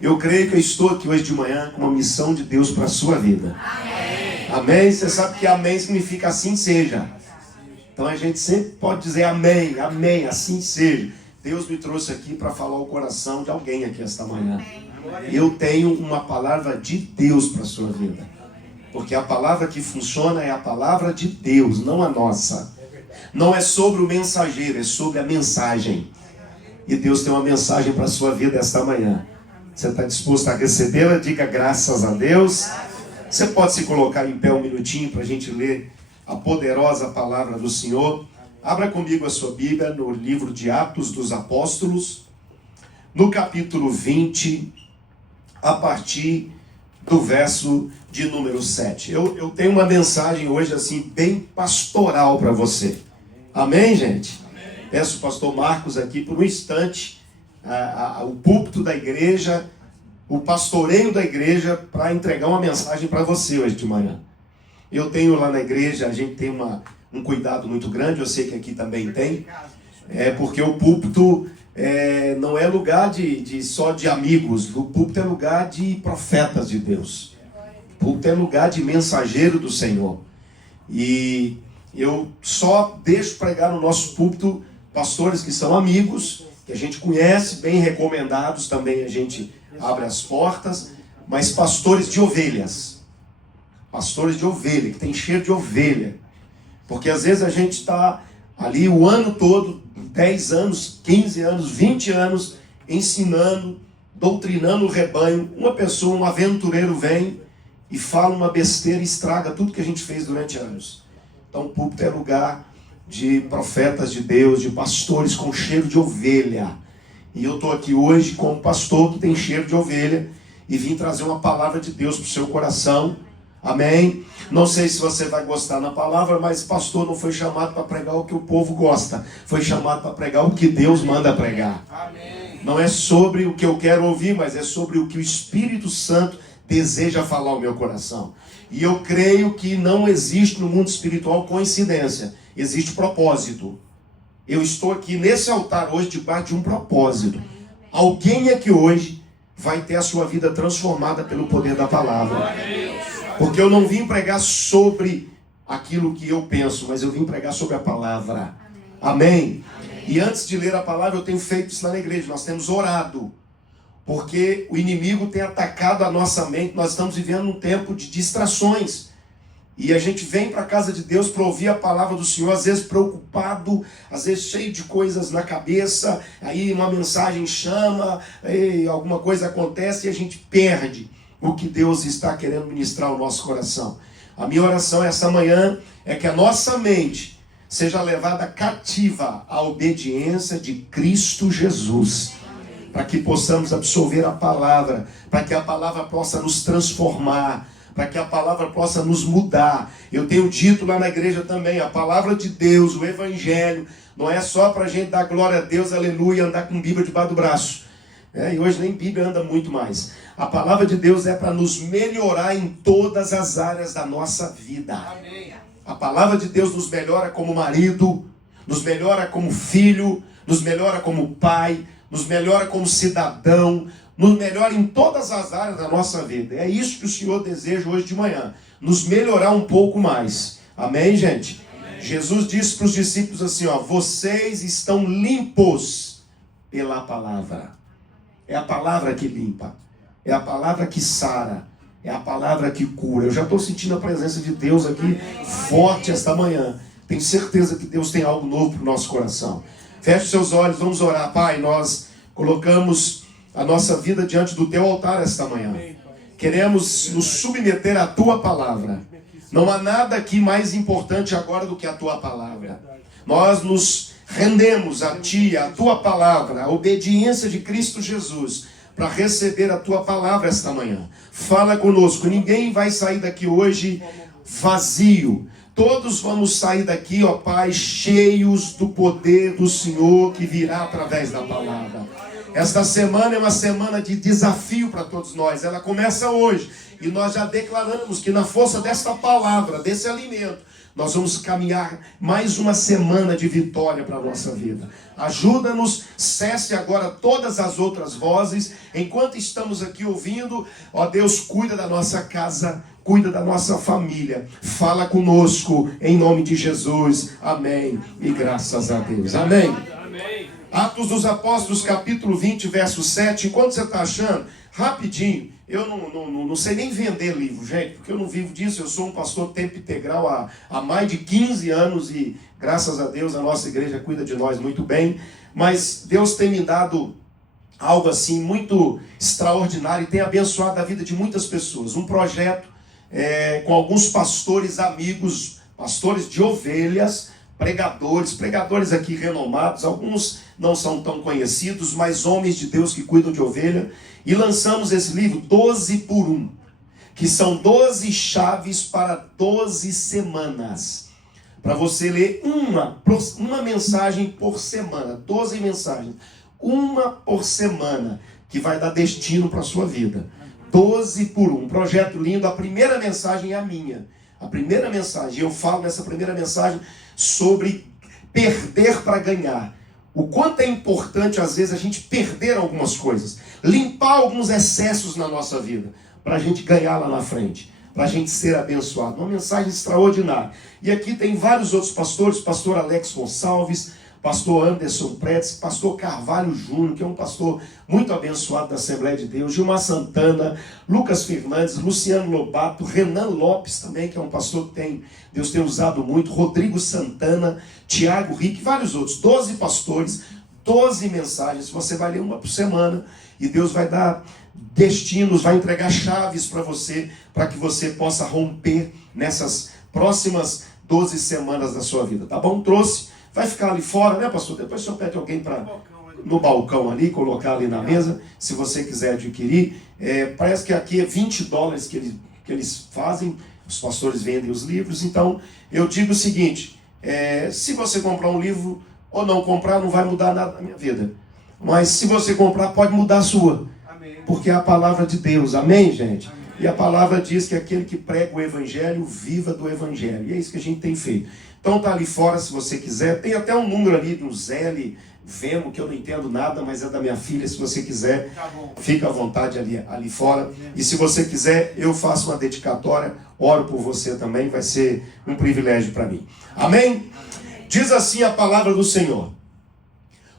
Eu creio que eu estou aqui hoje de manhã com uma missão de Deus para a sua vida. Amém. Amém? Você sabe que amém significa assim seja. Então a gente sempre pode dizer amém, amém, assim seja. Deus me trouxe aqui para falar o coração de alguém aqui esta manhã. Eu tenho uma palavra de Deus para a sua vida. Porque a palavra que funciona é a palavra de Deus, não a nossa. Não é sobre o mensageiro, é sobre a mensagem. E Deus tem uma mensagem para a sua vida esta manhã. Você está disposto a recebê-la? Diga graças a Deus. Você pode se colocar em pé um minutinho para a gente ler a poderosa palavra do Senhor. Abra comigo a sua Bíblia no livro de Atos dos Apóstolos, no capítulo 20, a partir do verso de número 7. Eu tenho uma mensagem hoje assim bem pastoral para você. Amém, gente? Amém. Peço o pastor Marcos aqui por um instante, o púlpito da igreja, o pastoreio da igreja, para entregar uma mensagem para você hoje de manhã. Eu tenho lá na igreja, a gente tem um cuidado muito grande, eu sei que aqui também tem, porque o púlpito não é lugar só de amigos, o púlpito é lugar de profetas de Deus. O púlpito é lugar de mensageiro do Senhor. E eu só deixo pregar no nosso púlpito pastores que são amigos, que a gente conhece, bem recomendados também, a gente abre as portas, mas pastores de ovelhas. Pastores de ovelha, que tem cheiro de ovelha. Porque às vezes a gente está ali o ano todo, 10 anos, 15 anos, 20 anos, ensinando, doutrinando o rebanho. Uma pessoa, um aventureiro vem e fala uma besteira e estraga tudo que a gente fez durante anos. Então o púlpito é lugar de profetas de Deus, de pastores com cheiro de ovelha. E eu estou aqui hoje como pastor que tem cheiro de ovelha e vim trazer uma palavra de Deus para o seu coração. Amém? Não sei se você vai gostar da palavra, mas pastor não foi chamado para pregar o que o povo gosta. Foi chamado para pregar o que Deus manda pregar. Amém. Não é sobre o que eu quero ouvir, mas é sobre o que o Espírito Santo deseja falar ao meu coração. E eu creio que não existe no mundo espiritual coincidência. Existe propósito. Eu estou aqui nesse altar hoje debaixo de um propósito. Alguém aqui hoje vai ter a sua vida transformada pelo poder da palavra. Porque eu não vim pregar sobre aquilo que eu penso, mas eu vim pregar sobre a palavra. Amém? E antes de ler a palavra, eu tenho feito isso lá na igreja. Nós temos orado. Porque o inimigo tem atacado a nossa mente. Nós estamos vivendo um tempo de distrações. E a gente vem para a casa de Deus para ouvir a palavra do Senhor, às vezes preocupado, às vezes cheio de coisas na cabeça. Aí uma mensagem chama, aí alguma coisa acontece e a gente perde o que Deus está querendo ministrar ao nosso coração. A minha oração essa manhã é que a nossa mente seja levada cativa à obediência de Cristo Jesus. Para que possamos absorver a palavra, para que a palavra possa nos transformar, para que a palavra possa nos mudar. Eu tenho dito lá na igreja também, a palavra de Deus, o evangelho, não é só para a gente dar glória a Deus, aleluia, andar com Bíblia debaixo do braço. E hoje nem Bíblia anda muito mais. A palavra de Deus é para nos melhorar em todas as áreas da nossa vida. Amém. A palavra de Deus nos melhora como marido, nos melhora como filho, nos melhora como pai, nos melhora como cidadão, nos melhora em todas as áreas da nossa vida. É isso que o Senhor deseja hoje de manhã, nos melhorar um pouco mais. Amém, gente? Amém. Jesus disse para os discípulos assim, vocês estão limpos pela palavra. É a palavra que limpa, é a palavra que sara, é a palavra que cura. Eu já estou sentindo a presença de Deus aqui forte esta manhã. Tenho certeza que Deus tem algo novo para o nosso coração. Feche seus olhos, vamos orar. Pai, nós colocamos a nossa vida diante do teu altar esta manhã. Queremos nos submeter à tua palavra. Não há nada aqui mais importante agora do que a tua palavra. Nós nos rendemos a ti, a tua palavra, a obediência de Cristo Jesus, para receber a tua palavra esta manhã. Fala conosco, ninguém vai sair daqui hoje vazio. Todos vamos sair daqui, ó Pai, cheios do poder do Senhor que virá através da palavra. Esta semana é uma semana de desafio para todos nós. Ela começa hoje. E nós já declaramos que na força desta palavra, desse alimento, Nós vamos caminhar mais uma semana de vitória para a nossa vida. Ajuda-nos, cesse agora todas as outras vozes. Enquanto estamos aqui ouvindo, ó Deus, cuida da nossa casa, cuida da nossa família. Fala conosco, em nome de Jesus. Amém. E graças a Deus. Amém. Atos dos Apóstolos, capítulo 20, verso 7. Enquanto você está achando, rapidinho, eu não sei nem vender livro, gente, porque eu não vivo disso. Eu sou um pastor tempo integral há mais de 15 anos e, graças a Deus, a nossa igreja cuida de nós muito bem. Mas Deus tem me dado algo assim muito extraordinário e tem abençoado a vida de muitas pessoas. Um projeto com alguns pastores amigos, pastores de ovelhas, pregadores aqui renomados, alguns não são tão conhecidos, mas homens de Deus que cuidam de ovelha, e lançamos esse livro 12 por 1, que são 12 chaves para 12 semanas, para você ler uma mensagem por semana, 12 mensagens, uma por semana, que vai dar destino para a sua vida. 12 por 1, projeto lindo. A primeira mensagem é a minha. A primeira mensagem, eu falo nessa primeira mensagem sobre perder para ganhar. O quanto é importante, às vezes, a gente perder algumas coisas, limpar alguns excessos na nossa vida, para a gente ganhar lá na frente, para a gente ser abençoado. Uma mensagem extraordinária. E aqui tem vários outros pastores, pastor Alex Gonçalves, pastor Anderson Pretz, pastor Carvalho Júnior, que é um pastor muito abençoado da Assembleia de Deus, Gilmar Santana, Lucas Fernandes, Luciano Lobato, Renan Lopes também, que é um pastor que Deus tem usado muito, Rodrigo Santana, Tiago Rick, vários outros. 12 pastores, 12 mensagens, você vai ler uma por semana e Deus vai dar destinos, vai entregar chaves para você, para que você possa romper nessas próximas 12 semanas da sua vida, tá bom? Trouxe. Vai ficar ali fora, né, pastor? Depois o senhor pede alguém para no balcão ali, colocar ali na mesa, se você quiser adquirir. Parece que aqui é $20 que eles fazem, os pastores vendem os livros. Então, eu digo o seguinte, se você comprar um livro ou não comprar, não vai mudar nada na minha vida. Mas se você comprar, pode mudar a sua. Amém. Porque é a palavra de Deus. Amém, gente? Amém. E a palavra diz que aquele que prega o evangelho, viva do evangelho. E é isso que a gente tem feito. Então tá ali fora se você quiser. Tem até um número ali no Zelle, Vemo, que eu não entendo nada, mas é da minha filha. Se você quiser, fica à vontade ali fora. E se você quiser, eu faço uma dedicatória, oro por você também, vai ser um privilégio para mim. Amém? Diz assim a palavra do Senhor.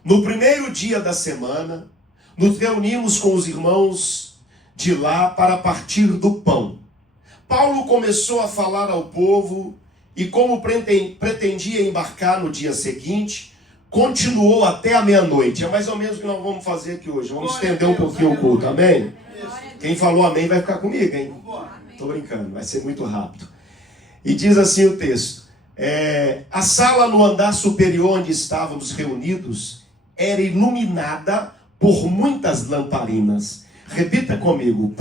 No primeiro dia da semana, nos reunimos com os irmãos de lá para partir do pão. Paulo começou a falar ao povo e, como pretendia embarcar no dia seguinte, continuou até a meia-noite. É mais ou menos o que nós vamos fazer aqui hoje. Vamos estender um pouquinho o culto, amém? Quem falou amém vai ficar comigo, hein? Estou brincando, vai ser muito rápido. E diz assim o texto. A sala no andar superior onde estávamos reunidos era iluminada por muitas lamparinas. Repita comigo.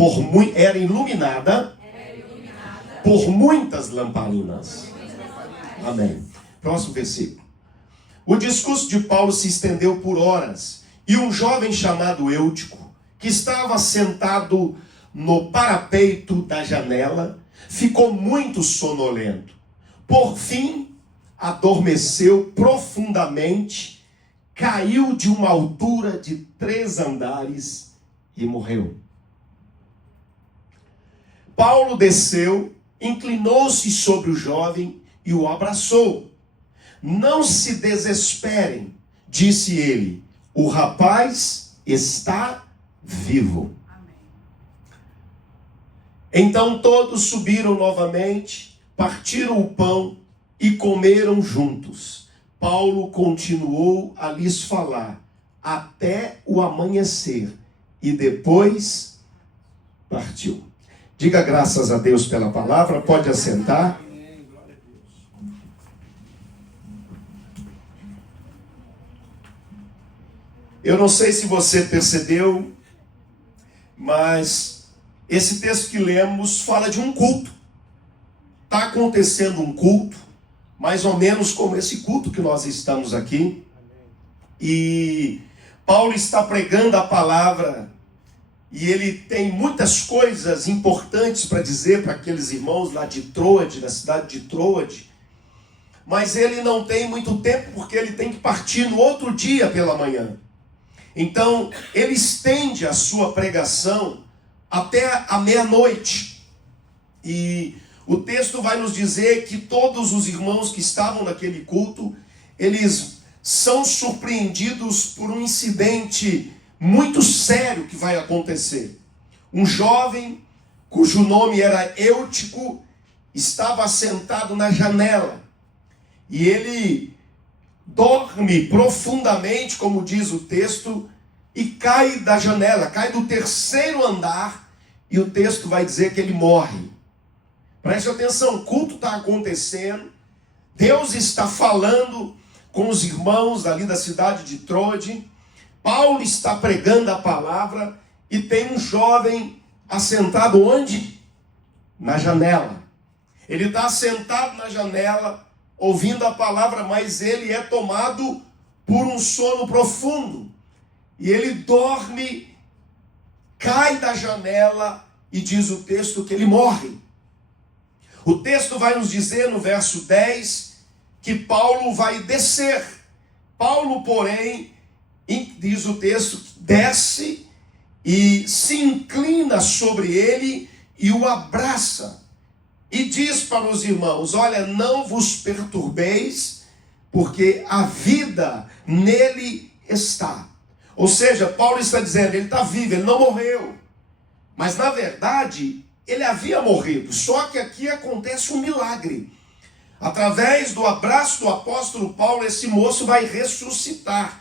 Era iluminada por muitas lamparinas. Amém. Próximo versículo. O discurso de Paulo se estendeu por horas, e um jovem chamado Eutico, que estava sentado no parapeito da janela, ficou muito sonolento. Por fim, adormeceu profundamente, caiu de uma altura de 3 andares e morreu. Paulo desceu, inclinou-se sobre o jovem e o abraçou. Não se desesperem, disse ele, o rapaz está vivo. Amém. Então todos subiram novamente, partiram o pão e comeram juntos. Paulo continuou a lhes falar até o amanhecer e depois partiu. Diga graças a Deus pela palavra, pode assentar. Eu não sei se você percebeu, mas esse texto que lemos fala de um culto. Está acontecendo um culto, mais ou menos como esse culto que nós estamos aqui. E Paulo está pregando a palavra e ele tem muitas coisas importantes para dizer para aqueles irmãos lá de Troade, da cidade de Troade. mas ele não tem muito tempo porque ele tem que partir no outro dia pela manhã. Então, ele estende a sua pregação até a meia-noite. E o texto vai nos dizer que todos os irmãos que estavam naquele culto, eles são surpreendidos por um incidente muito sério que vai acontecer. Um jovem, cujo nome era Eutico, estava sentado na janela. E ele dorme profundamente, como diz o texto, e cai da janela, cai do terceiro andar, e o texto vai dizer que ele morre. Preste atenção, o culto está acontecendo, Deus está falando com os irmãos ali da cidade de Troade, Paulo está pregando a palavra, e tem um jovem assentado onde? Na janela. Ele está sentado na janela, ouvindo a palavra, mas ele é tomado por um sono profundo. E ele dorme, cai da janela e diz o texto que ele morre. O texto vai nos dizer no verso 10 que Paulo vai descer. Paulo, porém, diz o texto, desce e se inclina sobre ele e o abraça. E diz para os irmãos, olha, não vos perturbeis, porque a vida nele está. Ou seja, Paulo está dizendo, ele está vivo, ele não morreu. Mas na verdade, ele havia morrido. Só que aqui acontece um milagre. Através do abraço do apóstolo Paulo, esse moço vai ressuscitar.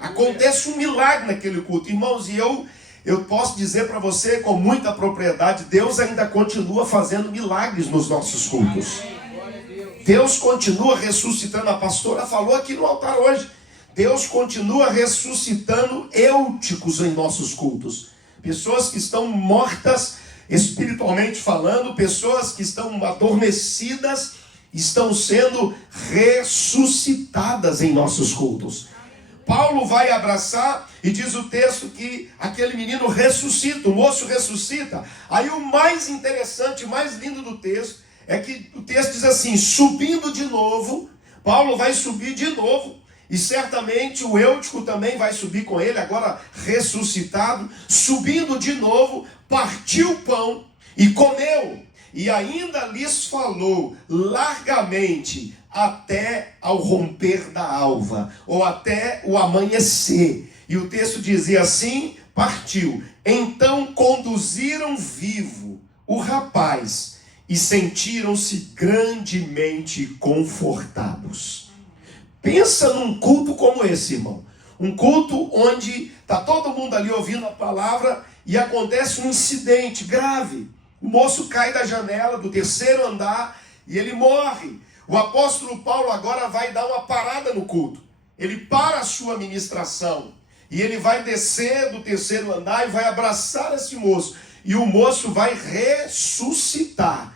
Acontece um milagre naquele culto. Irmãos, e eu posso dizer para você com muita propriedade, Deus ainda continua fazendo milagres nos nossos cultos. Deus continua ressuscitando. A pastora falou aqui no altar hoje. Deus continua ressuscitando eúticos em nossos cultos. Pessoas que estão mortas espiritualmente falando, pessoas que estão adormecidas, estão sendo ressuscitadas em nossos cultos. Paulo vai abraçar e diz o texto que aquele menino ressuscita, o moço ressuscita. Aí o mais interessante, mais lindo do texto, é que o texto diz assim, subindo de novo, Paulo vai subir de novo, e certamente o Eutico também vai subir com ele, agora ressuscitado, subindo de novo, partiu o pão e comeu, e ainda lhes falou largamente, até ao romper da alva, ou até o amanhecer. E o texto dizia assim, partiu. Então conduziram vivo o rapaz e sentiram-se grandemente confortados. Pensa num culto como esse, irmão. Um culto onde está todo mundo ali ouvindo a palavra e acontece um incidente grave. O moço cai da janela do terceiro andar e ele morre. O apóstolo Paulo agora vai dar uma parada no culto. Ele para a sua ministração e ele vai descer do terceiro andar e vai abraçar esse moço. E o moço vai ressuscitar.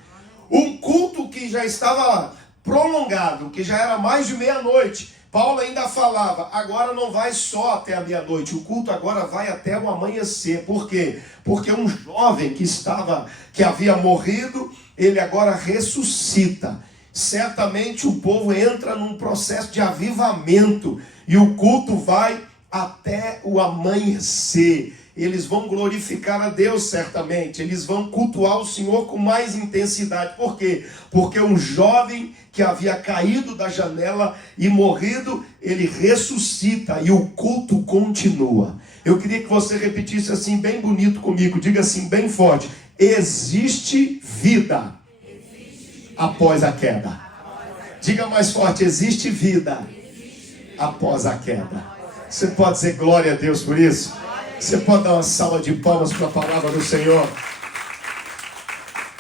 Um culto que já estava prolongado, que já era mais de meia-noite. Paulo ainda falava, agora não vai só até a meia-noite, o culto agora vai até o amanhecer. Por quê? Porque um jovem que havia morrido, ele agora ressuscita. Certamente o povo entra num processo de avivamento e o culto vai até o amanhecer. Eles vão glorificar a Deus certamente, eles vão cultuar o Senhor com mais intensidade. Por quê? Porque um jovem que havia caído da janela e morrido, ele ressuscita e o culto continua. Eu queria que você repetisse assim bem bonito comigo, diga assim bem forte, existe vida após a queda. Diga mais forte, existe vida após a queda. Você pode dizer glória a Deus por isso? Você pode dar uma salva de palmas para a palavra do Senhor?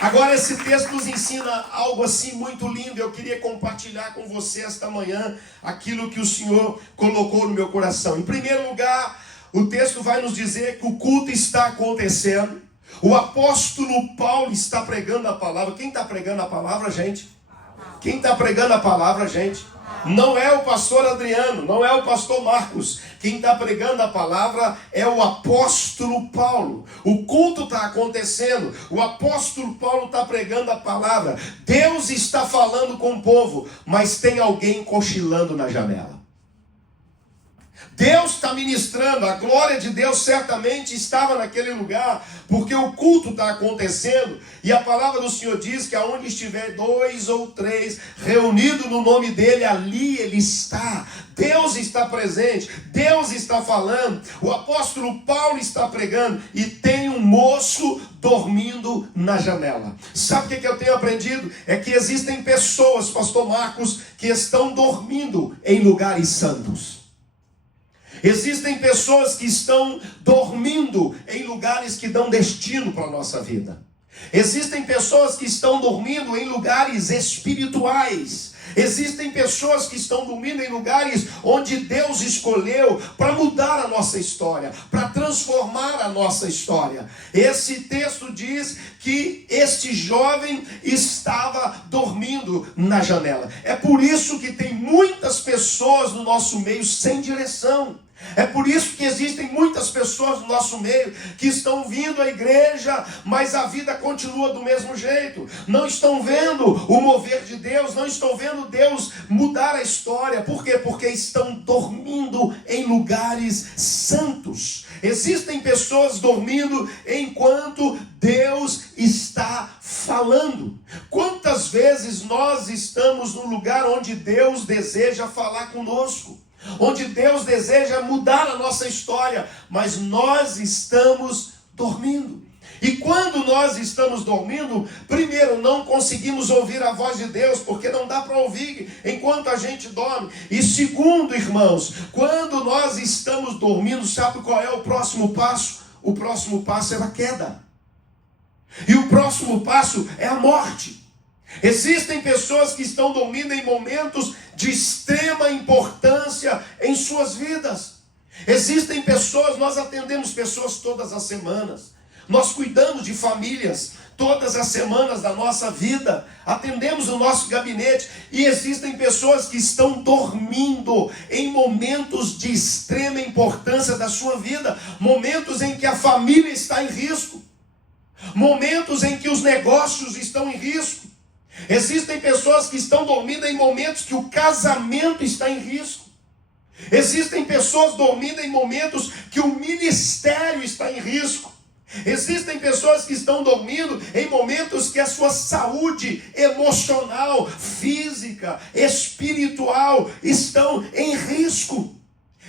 Agora esse texto nos ensina algo assim muito lindo. Eu queria compartilhar com você esta manhã aquilo que o Senhor colocou no meu coração. Em primeiro lugar, o texto vai nos dizer que o culto está acontecendo. O apóstolo Paulo está pregando a palavra. Quem está pregando a palavra, gente? Quem está pregando a palavra, gente? Não é o pastor Adriano, não é o pastor Marcos. Quem está pregando a palavra é o apóstolo Paulo. O culto está acontecendo, o apóstolo Paulo está pregando a palavra. Deus está falando com o povo, mas tem alguém cochilando na janela. Deus está ministrando, a glória de Deus certamente estava naquele lugar, porque o culto está acontecendo, e a palavra do Senhor diz que aonde estiver 2 ou 3 reunidos no nome dele, ali ele está. Deus está presente, Deus está falando, o apóstolo Paulo está pregando, e tem um moço dormindo na janela. Sabe o que eu tenho aprendido? É que existem pessoas, pastor Marcos, que estão dormindo em lugares santos. Existem pessoas que estão dormindo em lugares que dão destino para a nossa vida. Existem pessoas que estão dormindo em lugares espirituais. Existem pessoas que estão dormindo em lugares onde Deus escolheu para mudar a nossa história, para transformar a nossa história. Esse texto diz que este jovem estava dormindo na janela. É por isso que tem muitas pessoas no nosso meio sem direção. É por isso que existem muitas pessoas no nosso meio que estão vindo à igreja, mas a vida continua do mesmo jeito. Não estão vendo o mover de Deus, não estão vendo Deus mudar a história. Por quê? Porque estão dormindo em lugares santos. Existem pessoas dormindo enquanto Deus está falando. Quantas vezes nós estamos no lugar onde Deus deseja falar conosco? Onde Deus deseja mudar a nossa história, mas nós estamos dormindo. E quando nós estamos dormindo, primeiro, não conseguimos ouvir a voz de Deus, porque não dá para ouvir enquanto a gente dorme. E segundo, irmãos, quando nós estamos dormindo, sabe qual é o próximo passo? O próximo passo é a queda. E o próximo passo é a morte. Existem pessoas que estão dormindo em momentos de extrema importância em suas vidas. Existem pessoas, nós atendemos pessoas todas as semanas. Nós cuidamos de famílias todas as semanas da nossa vida. Atendemos o nosso gabinete. E existem pessoas que estão dormindo em momentos de extrema importância da sua vida. Momentos em que a família está em risco. Momentos em que os negócios estão em risco. Existem pessoas que estão dormindo em momentos que o casamento está em risco. Existem pessoas dormindo em momentos que o ministério está em risco. Existem pessoas que estão dormindo em momentos que a sua saúde emocional, física, espiritual estão em risco.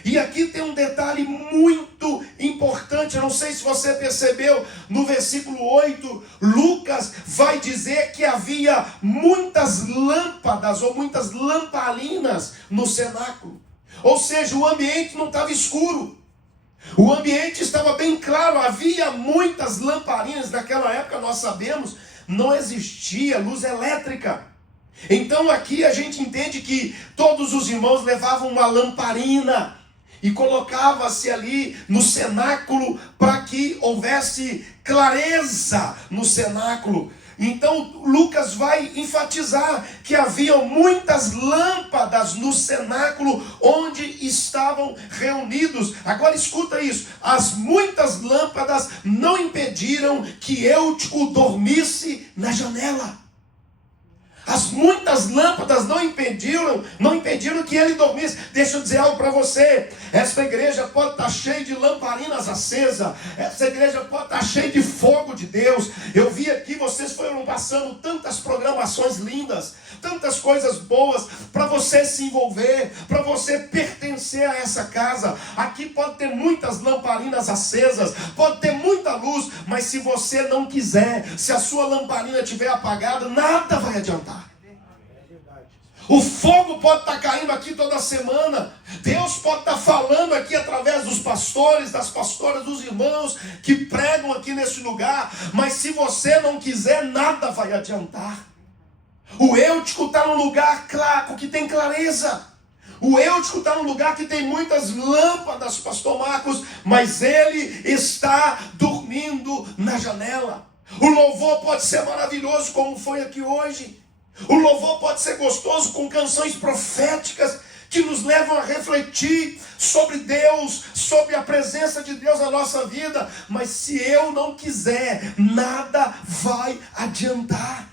E aqui tem um detalhe muito importante, eu não sei se você percebeu, no versículo 8, Lucas vai dizer que havia muitas lâmpadas ou muitas lamparinas no cenáculo. Ou seja, o ambiente não estava escuro. O ambiente estava bem claro, havia muitas lamparinas. Naquela época, nós sabemos, não existia luz elétrica. Então aqui a gente entende que todos os irmãos levavam uma lamparina e colocava-se ali no cenáculo para que houvesse clareza no cenáculo. Então Lucas vai enfatizar que havia muitas lâmpadas no cenáculo onde estavam reunidos. Agora escuta isso: as muitas lâmpadas não impediram que Eutico dormisse na janela. As muitas lâmpadas não impediram que ele dormisse. Deixa eu dizer algo para você. Essa igreja pode estar cheia de lamparinas acesas. Essa igreja pode estar cheia de fogo de Deus. Eu vi aqui, vocês foram passando tantas programações lindas, tantas coisas boas para você se envolver, para você pertencer a essa casa. Aqui pode ter muitas lamparinas acesas, pode ter muita luz, mas se você não quiser, se a sua lamparina estiver apagada, nada vai adiantar. O fogo pode estar caindo aqui toda semana. Deus pode estar falando aqui através dos pastores, das pastoras, dos irmãos que pregam aqui nesse lugar. Mas se você não quiser, nada vai adiantar. O Eutico está num lugar claro, que tem clareza. O Eutico está num lugar que tem muitas lâmpadas, pastor Marcos, mas ele está dormindo na janela. O louvor pode ser maravilhoso como foi aqui hoje. O louvor pode ser gostoso com canções proféticas que nos levam a refletir sobre Deus, sobre a presença de Deus na nossa vida. Mas se eu não quiser, nada vai adiantar.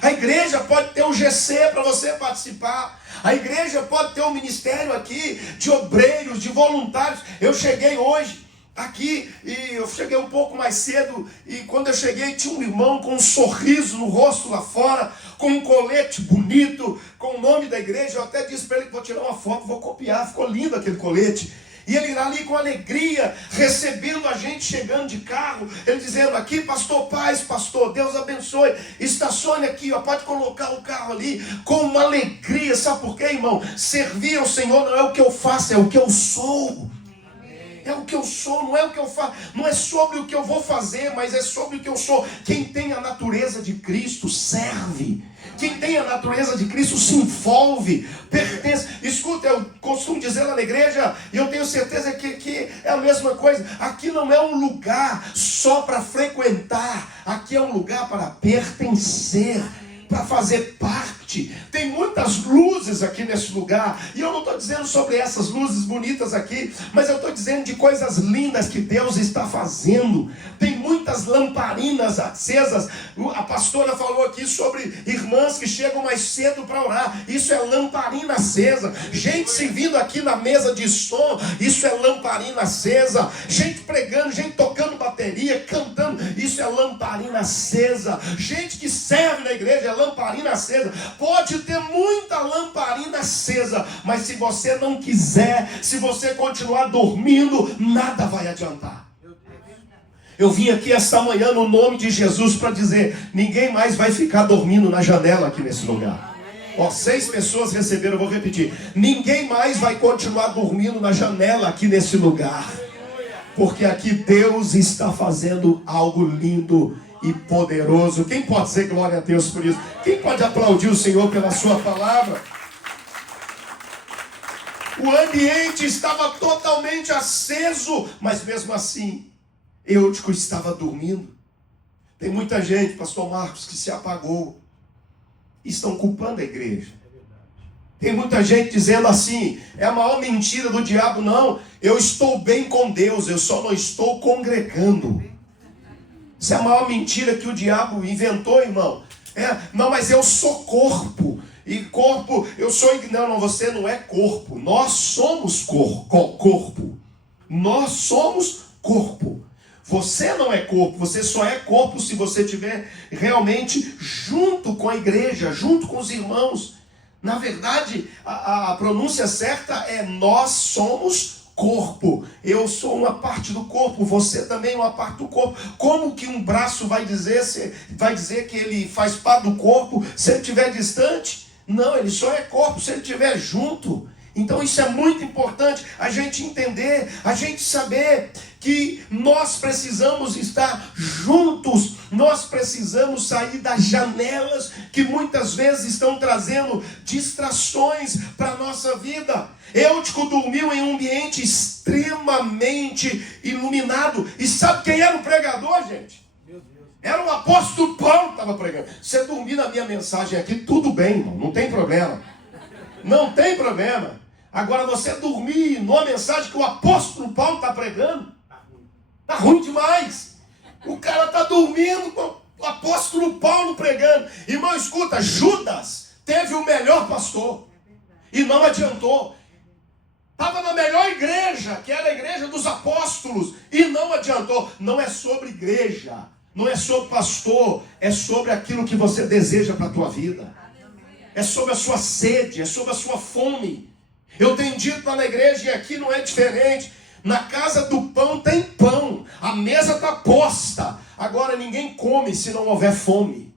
A igreja pode ter um GC para você participar. A igreja pode ter um ministério aqui de obreiros, de voluntários. Eu cheguei hoje aqui e eu cheguei um pouco mais cedo. E quando eu cheguei tinha um irmão com um sorriso no rosto lá fora, com um colete bonito, com o nome da igreja. Eu até disse para ele que vou tirar uma foto, vou copiar. Ficou lindo aquele colete. E ele ali com alegria, recebendo a gente chegando de carro, ele dizendo aqui, pastor, paz, pastor, Deus abençoe, estacione aqui, ó, pode colocar o carro ali, com uma alegria. Sabe por quê, irmão? Servir ao Senhor não é o que eu faço, é o que eu sou. É o que eu sou, não é o que eu faço, não é sobre o que eu vou fazer, mas é sobre o que eu sou. Quem tem a natureza de Cristo serve. Quem tem a natureza de Cristo se envolve, pertence. Escuta, eu costumo dizer lá na igreja, e eu tenho certeza que é a mesma coisa. Aqui não é um lugar só para frequentar, aqui é um lugar para pertencer, para fazer parte. Tem muitas luzes aqui nesse lugar, e eu não estou dizendo sobre essas luzes bonitas aqui, mas eu estou dizendo de coisas lindas que Deus está fazendo. Tem muitas lamparinas acesas. A pastora falou aqui sobre irmãs que chegam mais cedo para orar. Isso é lamparina acesa. Gente servindo aqui na mesa de som, isso é lamparina acesa. Gente pregando, gente tocando bateria, cantando, isso é lamparina acesa. Gente que serve na igreja, é lamparina acesa. Pode ter muita lamparina acesa, mas se você não quiser, se você continuar dormindo, nada vai adiantar. Eu vim aqui esta manhã no nome de Jesus para dizer, ninguém mais vai ficar dormindo na janela aqui nesse lugar. Ó, 6 pessoas receberam, eu vou repetir. Ninguém mais vai continuar dormindo na janela aqui nesse lugar. Porque aqui Deus está fazendo algo lindo e poderoso. Quem pode dizer glória a Deus por isso? Quem pode aplaudir o Senhor pela sua palavra? O ambiente estava totalmente aceso, mas mesmo assim, Eutico estava dormindo. Tem muita gente, pastor Marcos, que se apagou. Estão culpando a igreja. Tem muita gente dizendo assim, é a maior mentira do diabo. Não, eu estou bem com Deus, eu só não estou congregando. Isso é a maior mentira que o diabo inventou, irmão. Não, mas eu sou corpo. E corpo, eu sou... Não, você não é corpo. Nós somos corpo. Nós somos corpo. Você não é corpo. Você só é corpo se você estiver realmente junto com a igreja, junto com os irmãos. Na verdade, a pronúncia certa é nós somos corpo. Eu sou uma parte do corpo, você também é uma parte do corpo. Como que um braço vai dizer que ele faz parte do corpo se ele estiver distante? Não, ele só é corpo se ele estiver junto. Então isso é muito importante, a gente entender, a gente saber que nós precisamos estar juntos, nós precisamos sair das janelas que muitas vezes estão trazendo distrações para a nossa vida. Eutico dormiu em um ambiente extremamente iluminado. E sabe quem era o pregador, gente? Era o apóstolo Paulo que estava pregando. Você dormir na minha mensagem aqui, tudo bem, irmão, não tem problema. Não tem problema. Agora você dormir numa mensagem que o apóstolo Paulo está pregando, está ruim demais. O cara está dormindo com o apóstolo Paulo pregando. Irmão, escuta, Judas teve o melhor pastor e não adiantou. Estava na melhor igreja, que era a igreja dos apóstolos, e não adiantou. Não é sobre igreja, não é sobre pastor, é sobre aquilo que você deseja para a tua vida. É sobre a sua sede, é sobre a sua fome. Eu tenho dito lá na igreja, e aqui não é diferente. Na casa do pão tem pão, a mesa está posta. Agora ninguém come se não houver fome.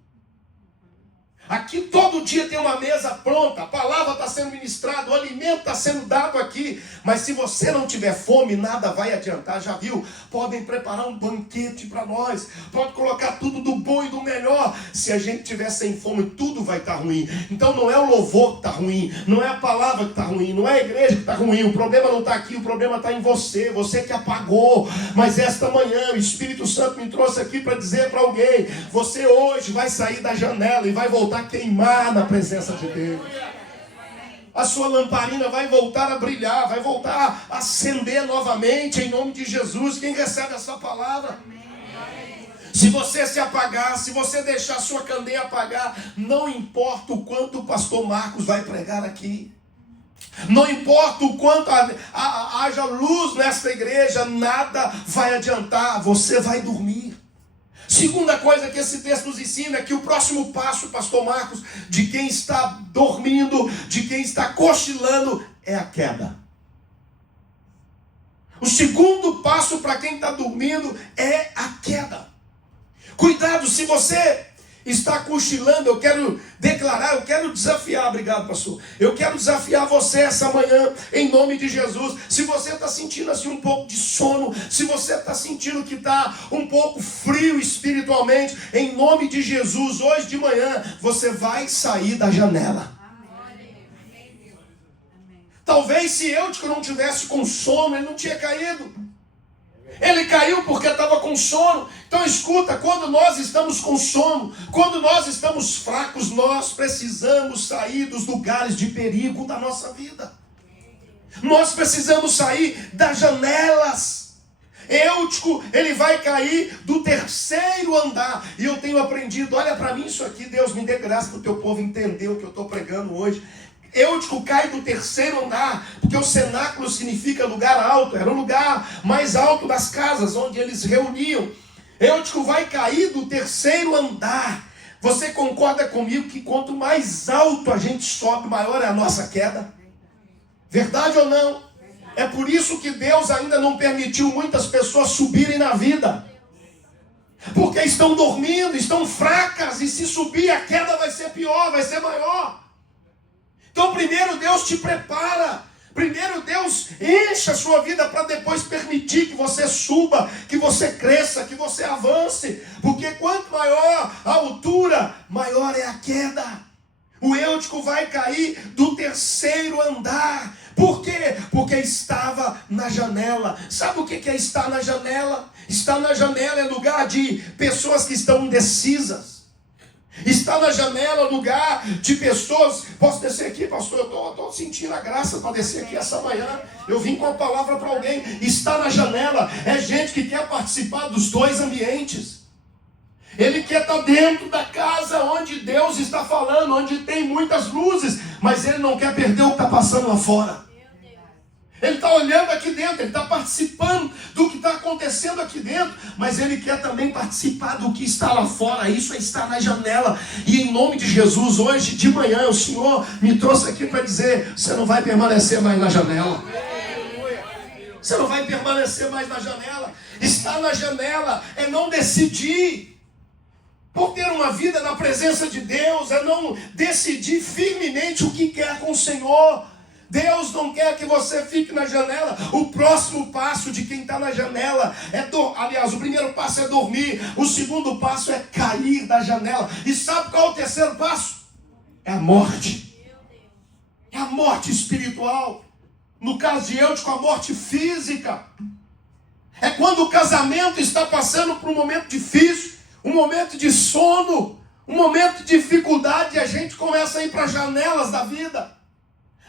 Aqui todo dia tem uma mesa pronta, a palavra está sendo ministrada, o alimento está sendo dado aqui. Mas se você não tiver fome, nada vai adiantar. Já viu? Podem preparar um banquete para nós, pode colocar tudo do bom e do melhor. Se a gente tiver sem fome, tudo vai estar ruim. Então não é o louvor que está ruim, não é a palavra que está ruim, não é a igreja que está ruim. O problema não está aqui, o problema está em você, você que apagou. Mas esta manhã o Espírito Santo me trouxe aqui para dizer para alguém: você hoje vai sair da janela e vai voltar a queimar na presença de Deus. A sua lamparina vai voltar a brilhar, vai voltar a acender novamente em nome de Jesus. Quem recebe essa palavra? Se você se apagar, se você deixar a sua candeia apagar, não importa o quanto o pastor Marcos vai pregar aqui, não importa o quanto haja luz nesta igreja, nada vai adiantar, você vai dormir. Segunda coisa que esse texto nos ensina é que o próximo passo, pastor Marcos, de quem está dormindo, de quem está cochilando, é a queda. O segundo passo para quem está dormindo é a queda. Cuidado, se você está cochilando, eu quero declarar, eu quero desafiar, obrigado pastor, eu quero desafiar você essa manhã, em nome de Jesus. Se você está sentindo assim um pouco de sono, se você está sentindo que está um pouco frio espiritualmente, em nome de Jesus, hoje de manhã, você vai sair da janela. Talvez se Eutico não tivesse com sono, ele não tinha caído. Ele caiu porque estava com sono. Então escuta, quando nós estamos com sono, quando nós estamos fracos, nós precisamos sair dos lugares de perigo da nossa vida. Nós precisamos sair das janelas. Eutico, ele vai cair do 3º andar. E eu tenho aprendido, olha para mim isso aqui, Deus me dê graça para o teu povo entender o que eu estou pregando hoje. Eutico cai do 3º andar, porque o cenáculo significa lugar alto, era o lugar mais alto das casas, onde eles reuniam. Eutico vai cair do 3º andar. Você concorda comigo que quanto mais alto a gente sobe, maior é a nossa queda? Verdade ou não? É por isso que Deus ainda não permitiu muitas pessoas subirem na vida. Porque estão dormindo, estão fracas, e se subir a queda vai ser pior, vai ser maior. Então primeiro Deus te prepara, primeiro Deus enche a sua vida para depois permitir que você suba, que você cresça, que você avance, porque quanto maior a altura, maior é a queda. O Eutico vai cair do 3º andar. Por quê? Porque estava na janela. Sabe o que é estar na janela? Estar na janela é lugar de pessoas que estão indecisas. Está na janela, lugar de pessoas. Posso descer aqui, pastor? Eu estou sentindo a graça para descer aqui essa manhã. Eu vim com a palavra para alguém. Está na janela é gente que quer participar dos dois ambientes. Ele quer estar dentro da casa onde Deus está falando, onde tem muitas luzes, mas ele não quer perder o que está passando lá fora. Ele está olhando aqui dentro, ele está participando do que está acontecendo aqui dentro, mas ele quer também participar do que está lá fora. Isso é estar na janela. E em nome de Jesus, hoje de manhã, o Senhor me trouxe aqui para dizer: você não vai permanecer mais na janela. Você não vai permanecer mais na janela. Estar na janela é não decidir por ter uma vida na presença de Deus, é não decidir firmemente o que quer com o Senhor. Deus não quer que você fique na janela. O próximo passo de quem está na janela é aliás, o primeiro passo é dormir. O segundo passo é cair da janela. E sabe qual é o terceiro passo? É a morte. É a morte espiritual. No caso de Eutico, a morte física. É quando o casamento está passando por um momento difícil, um momento de sono, um momento de dificuldade, e a gente começa a ir para as janelas da vida.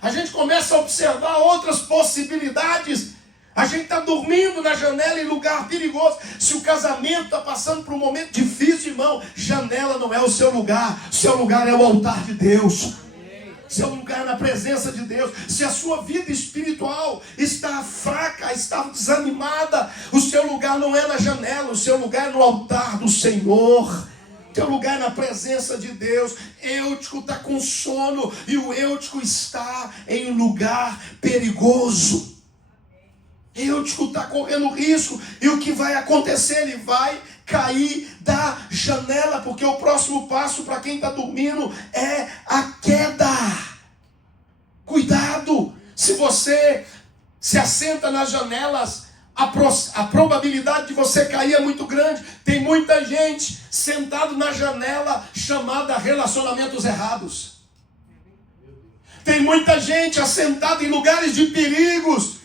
A gente começa a observar outras possibilidades. A gente está dormindo na janela em lugar perigoso. Se o casamento está passando por um momento difícil, irmão, janela não é o seu lugar. Seu lugar é o altar de Deus. Seu lugar é na presença de Deus. Se a sua vida espiritual está fraca, está desanimada, o seu lugar não é na janela, o seu lugar é no altar do Senhor. Teu lugar é na presença de Deus. Eutico está com sono e o Eutico está em um lugar perigoso. Eutico está correndo risco. E o que vai acontecer? Ele vai cair da janela, porque o próximo passo para quem está dormindo é a queda. Cuidado! Se você se assenta nas janelas, a probabilidade de você cair é muito grande. Tem muita gente sentado na janela chamada relacionamentos errados. Tem muita gente assentada em lugares de perigos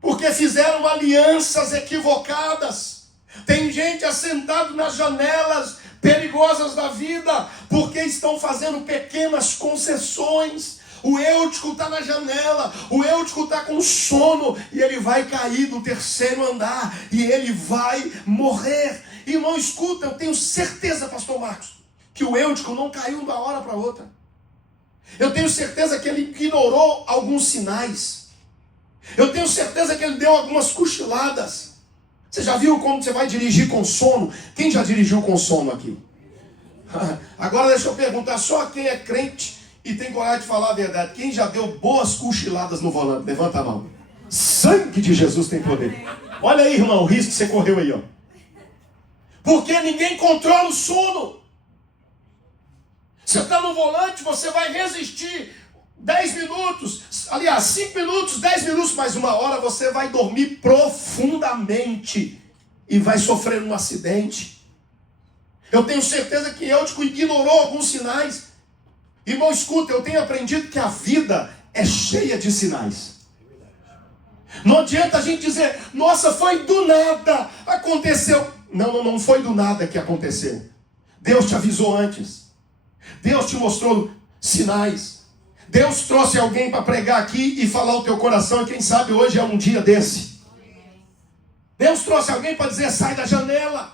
porque fizeram alianças equivocadas. Tem gente assentada nas janelas perigosas da vida, porque estão fazendo pequenas concessões. O Eutico está na janela, o Eutico está com sono, e ele vai cair do 3º andar, e ele vai morrer. Irmão, escuta, eu tenho certeza, pastor Marcos, que o Eutico não caiu de uma hora para outra. Eu tenho certeza que ele ignorou alguns sinais. Eu tenho certeza que ele deu algumas cochiladas. Você já viu como você vai dirigir com sono? Quem já dirigiu com sono aqui? Agora deixa eu perguntar, só quem é crente e tem coragem de falar a verdade. Quem já deu boas cochiladas no volante? Levanta a mão. Sangue de Jesus tem poder. Olha aí, irmão, o risco que você correu aí, ó. Porque ninguém controla o sono. Você está no volante, você vai resistir 10 minutos, aliás, 5 minutos, 10 minutos, mais 1 hora, você vai dormir profundamente e vai sofrer um acidente. Eu tenho certeza que Eutico ignorou alguns sinais. Irmão, escuta, eu tenho aprendido que a vida é cheia de sinais. Não adianta a gente dizer, nossa, foi do nada, aconteceu. Não foi do nada que aconteceu. Deus te avisou antes. Deus te mostrou sinais. Deus trouxe alguém para pregar aqui e falar o teu coração, e quem sabe hoje é um dia desse. Deus trouxe alguém para dizer, sai da janela.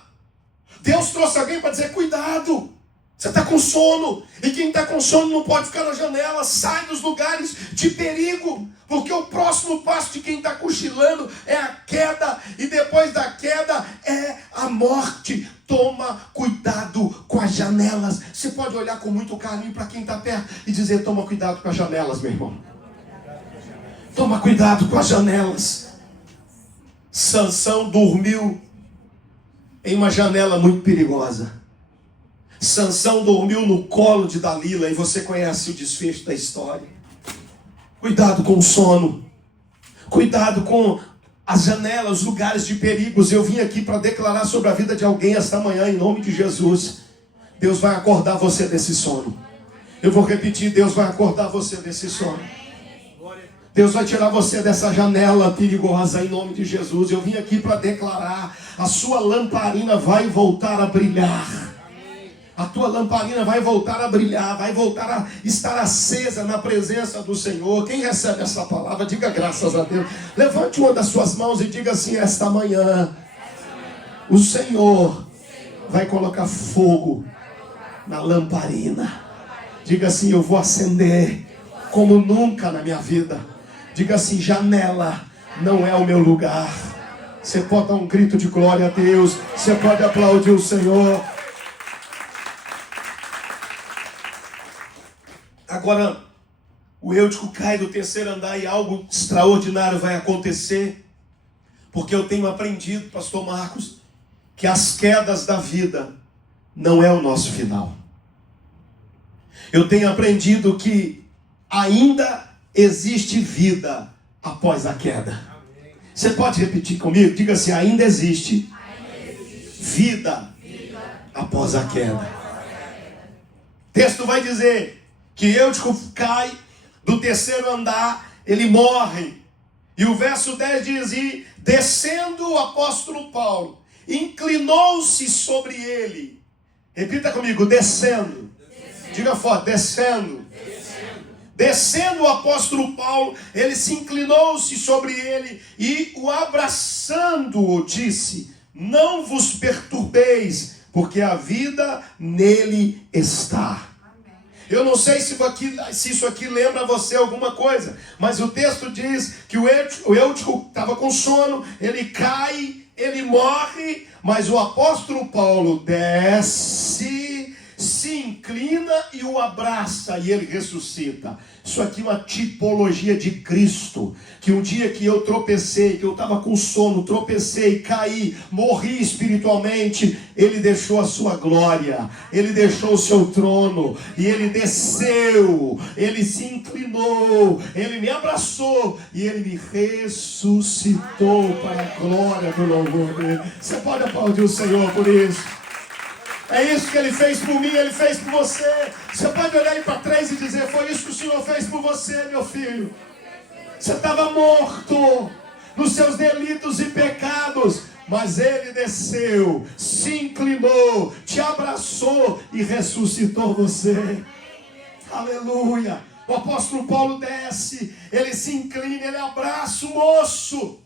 Deus trouxe alguém para dizer, cuidado, você está com sono, e quem está com sono não pode ficar na janela, sai dos lugares de perigo, porque o próximo passo de quem está cochilando é a queda, e depois da queda é a morte. Toma cuidado com as janelas. Você pode olhar com muito carinho para quem está perto e dizer, toma cuidado com as janelas, meu irmão. Toma cuidado com as janelas. Sansão dormiu em uma janela muito perigosa. Sansão dormiu no colo de Dalila, e você conhece o desfecho da história. Cuidado com o sono. Cuidado com as janelas, os lugares de perigos. Eu vim aqui para declarar sobre a vida de alguém esta manhã, em nome de Jesus. Deus vai acordar você desse sono. Eu vou repetir, Deus vai acordar você desse sono. Deus vai tirar você dessa janela perigosa, em nome de Jesus. Eu vim aqui para declarar, a sua lamparina vai voltar a brilhar. A tua lamparina vai voltar a brilhar, vai voltar a estar acesa na presença do Senhor. Quem recebe essa palavra, diga graças a Deus. Levante uma das suas mãos e diga assim, esta manhã, o Senhor vai colocar fogo na lamparina. Diga assim, eu vou acender como nunca na minha vida. Diga assim, janela não é o meu lugar. Você pode dar um grito de glória a Deus. Você pode aplaudir o Senhor. Agora, o Eutico cai do 3º andar e algo extraordinário vai acontecer. Porque eu tenho aprendido, pastor Marcos, que as quedas da vida não é o nosso final. Eu tenho aprendido que ainda existe vida após a queda. Você pode repetir comigo? Diga assim, ainda existe vida após a queda. O texto vai dizer que Eutico cai do 3º andar, ele morre. E o verso 10 diz, e descendo o apóstolo Paulo, inclinou-se sobre ele. Repita comigo, descendo. Diga forte, descendo. Descendo o apóstolo Paulo, ele se inclinou-se sobre ele e o abraçando disse, não vos perturbeis, porque a vida nele está. Eu não sei se isso aqui lembra você alguma coisa, mas o texto diz que o Eutico estava com sono, ele cai, ele morre, mas o apóstolo Paulo desce, se inclina e o abraça, e ele ressuscita. Isso aqui é uma tipologia de Cristo, que um dia que eu tropecei, que eu estava com sono, tropecei, caí, morri espiritualmente, ele deixou a sua glória, ele deixou o seu trono, e ele desceu, ele se inclinou, ele me abraçou, e ele me ressuscitou para a glória do louvor dele. Você pode aplaudir o Senhor por isso? É isso que ele fez por mim, ele fez por você. Você pode olhar aí para trás e dizer, foi isso que o Senhor fez por você, meu filho. Você estava morto nos seus delitos e pecados, mas ele desceu, se inclinou, te abraçou e ressuscitou você. Aleluia. O apóstolo Paulo desce, ele se inclina, ele abraça o moço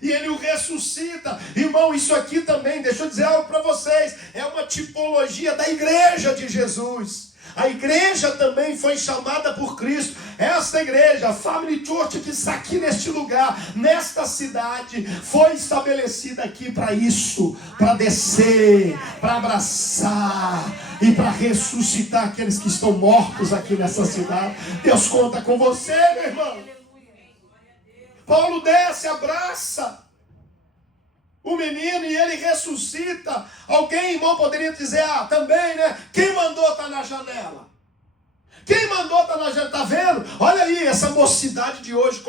e ele o ressuscita. Irmão, isso aqui também, deixa eu dizer algo para vocês, é uma tipologia da igreja de Jesus. A igreja também foi chamada por Cristo. Esta igreja, a Family Church, que está aqui neste lugar, nesta cidade, foi estabelecida aqui para isso, para descer, para abraçar e para ressuscitar aqueles que estão mortos aqui nessa cidade. Deus conta com você, meu irmão. Paulo desce, abraça o menino e ele ressuscita. Alguém, irmão, poderia dizer, também, né? Quem mandou estar na janela? Quem mandou estar na janela? Está vendo? Olha aí, essa mocidade de hoje,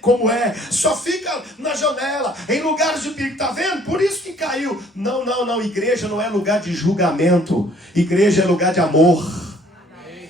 como é. Só fica na janela, em lugares de perigo. Está vendo? Por isso que caiu. Não. Igreja não é lugar de julgamento. Igreja é lugar de amor.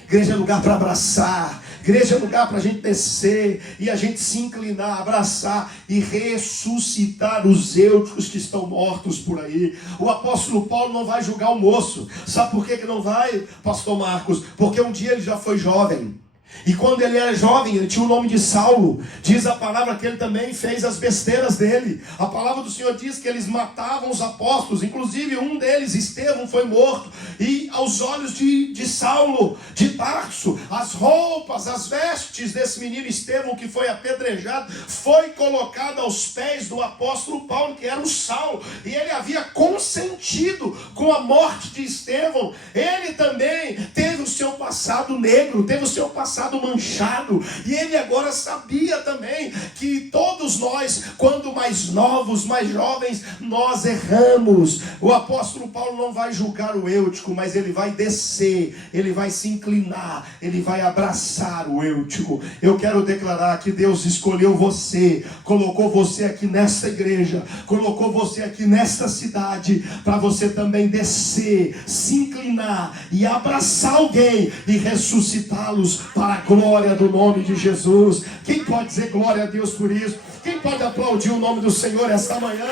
Igreja é lugar para abraçar. Igreja é lugar para a gente descer e a gente se inclinar, abraçar e ressuscitar os eúticos que estão mortos por aí. O apóstolo Paulo não vai julgar o moço. Sabe por que não vai, pastor Marcos? Porque um dia ele já foi jovem. E quando ele era jovem, ele tinha o nome de Saulo. Diz a palavra que ele também fez as besteiras dele. A palavra do Senhor diz que eles matavam os apóstolos. Inclusive um deles, Estevão, foi morto. E aos olhos de Saulo, de Tarso, as roupas, as vestes desse menino Estevão que foi apedrejado, foi colocado aos pés do apóstolo Paulo, que era o Saulo. E ele havia consentido com a morte de Estevão. Ele também teve o seu passado negro, teve o seu passado manchado, e ele agora sabia também que todos nós, quando mais novos, mais jovens, nós erramos. O apóstolo Paulo não vai julgar o eútico, mas ele vai descer, ele vai se inclinar, ele vai abraçar o eútico. Eu quero declarar que Deus escolheu você, colocou você aqui nesta igreja, colocou você aqui nesta cidade, para você também descer, se inclinar e abraçar alguém e ressuscitá-los para a glória do nome de Jesus. Quem pode dizer glória a Deus por isso? Quem pode aplaudir o nome do Senhor esta manhã?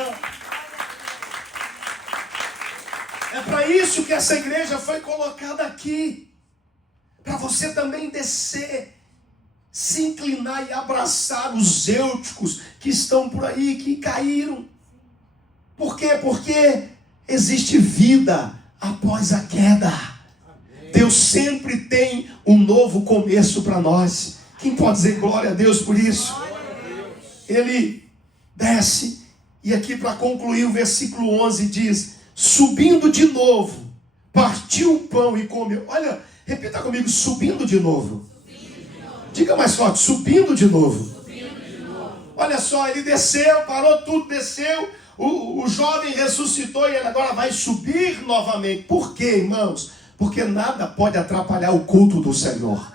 É para isso que essa igreja foi colocada aqui, para você também descer, se inclinar e abraçar os eúticos que estão por aí, que caíram. Por quê? Porque existe vida após a queda. Deus sempre tem um novo começo para nós. Quem pode dizer glória a Deus por isso? Ele desce, e aqui para concluir o versículo 11 diz: subindo de novo, partiu o pão e comeu. Olha, repita comigo, subindo de novo. Diga mais forte, subindo de novo. Olha só, ele desceu, parou tudo, desceu. O jovem ressuscitou e ele agora vai subir novamente. Por quê, irmãos? Porque nada pode atrapalhar o culto do Senhor.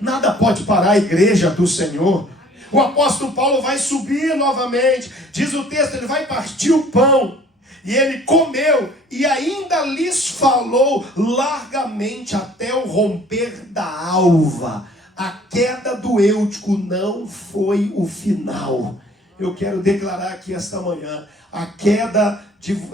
Nada pode parar a igreja do Senhor. O apóstolo Paulo vai subir novamente. Diz o texto, ele vai partir o pão. E ele comeu e ainda lhes falou largamente até o romper da alva. A queda do eútico não foi o final. Eu quero declarar aqui esta manhã, a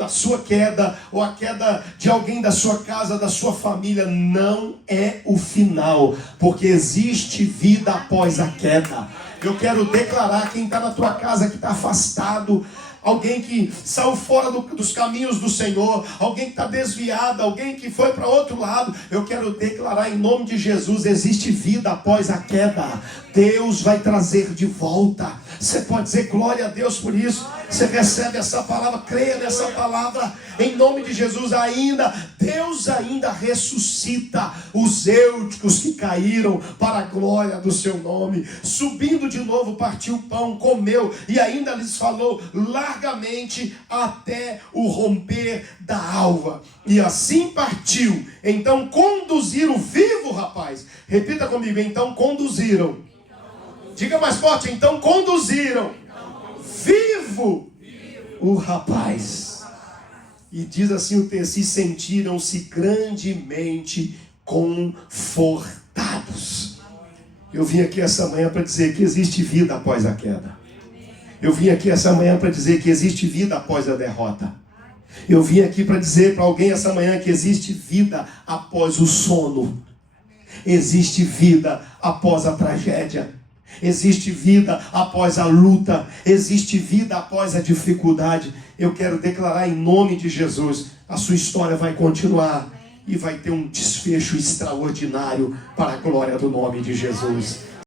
sua queda, ou a queda de alguém da sua casa, da sua família, não é o final, porque existe vida após a queda. Eu quero declarar, quem está na tua casa, que está afastado, alguém que saiu fora dos caminhos do Senhor, alguém que está desviado, alguém que foi para outro lado, eu quero declarar em nome de Jesus, existe vida após a queda. Deus vai trazer de volta. Você pode dizer glória a Deus por isso? Você recebe essa palavra, creia nessa palavra, em nome de Jesus. Deus ainda ressuscita os eúticos que caíram para a glória do seu nome. Subindo de novo, partiu o pão, comeu e ainda lhes falou largamente até o romper da alva. E assim partiu. Então conduziram vivo, rapaz. Repita comigo, então conduziram. Diga mais forte, então conduziram vivo o rapaz. E diz assim o texto: e sentiram-se grandemente confortados. Eu vim aqui essa manhã para dizer que existe vida após a queda. Eu vim aqui essa manhã para dizer que existe vida após a derrota. Eu vim aqui para dizer para alguém essa manhã que existe vida após o sono. Existe vida após a tragédia. Existe vida após a luta. Existe vida após a dificuldade. Eu quero declarar em nome de Jesus, a sua história vai continuar e vai ter um desfecho extraordinário para a glória do nome de Jesus.